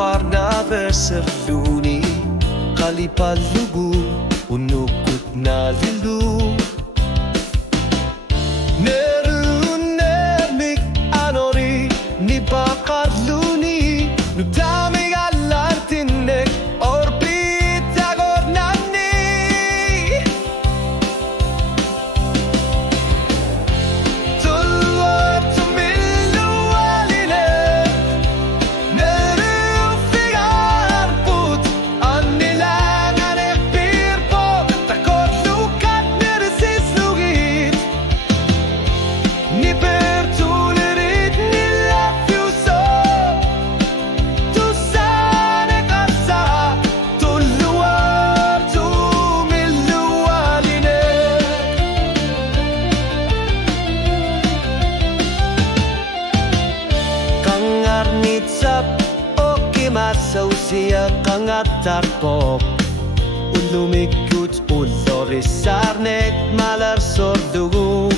warna verserluni Kalipalugu unukut na lilu Nerunermik anori ni bakarluni Nudamig alartinek orbitagor nani Tulwar tumillu aline Neru figarbut Annilangan epirpo Takot lukat nirsis lugit Ni pertulirit ni lafiuso Tu sane kasa Tulwar tumillu aline Kangarnitsap o kimasausia kangatarpok Ulumikut ulorisarnek malar sordugu